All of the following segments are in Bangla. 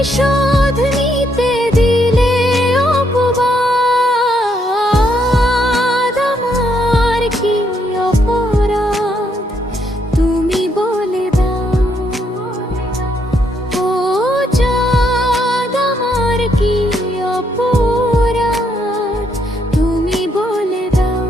প্রতিশোধ নিতে দিলে অপবাদ, আমার কি অপরাধ তুমি বলে দাও। ও চাঁদ, আমার কি অপরাধ তুমি বলে দাও।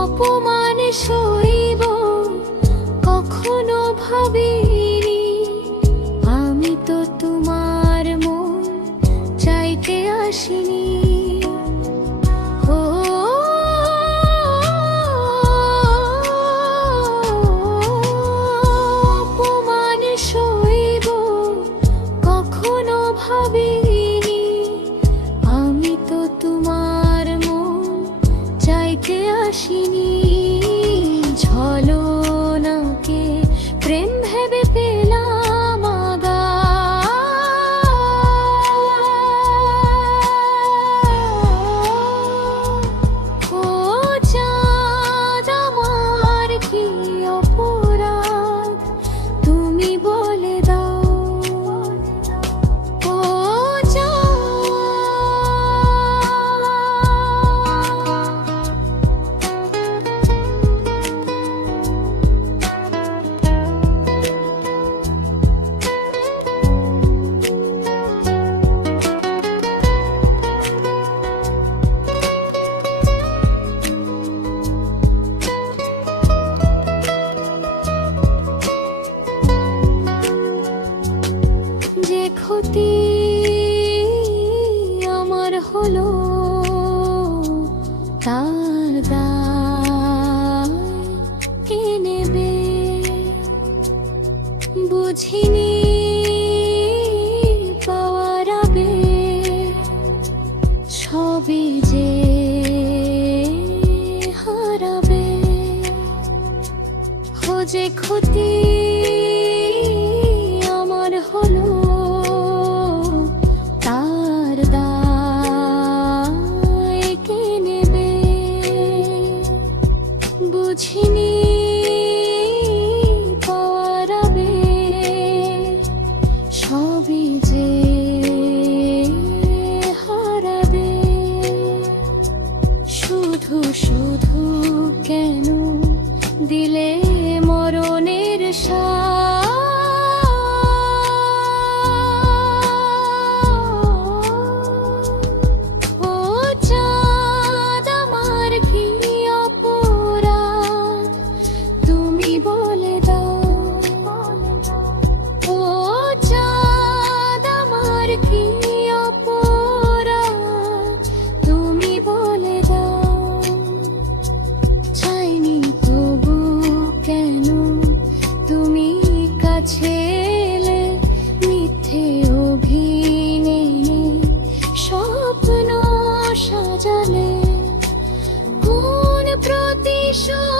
অপমান সইব কখনো ভাবিনি, আমি তো তোমার মন চাইতে আসিনি। ও অপমান সইব কখনো ভাবিনি, আমি তো তোমার মন চাইতে আসিনি। ছলনাকে প্রেম ভেবে পেলাম আঘাত। ও চাঁদ, আমার কি অপরাধ তুমি বলে দাও। ও যে ক্ষতি আমার হলো তার দায় কে নেবে, বুঝিনি পাওয়ার আবেগ সবই যে হারাবে। ও যে ক্ষতি আমার হলো তার দায় কে নেবে, বুঝিনি পাওয়ার আবেগ সবই যে হারাবে। শুধু শুধু কেন দিলে মরণের স্বাদ। ও চাঁদ, আমার কি অপরাধ তুমি বলে দাও। ও চাঁদ, আমার কি অপরাধ তুমি বলে দাও। চাইনি তবু কেন তুমি কাছে এলে, মিথ্যে অভিনয়ে স্বপ্ন সাজালে। কোন প্রতিশোধ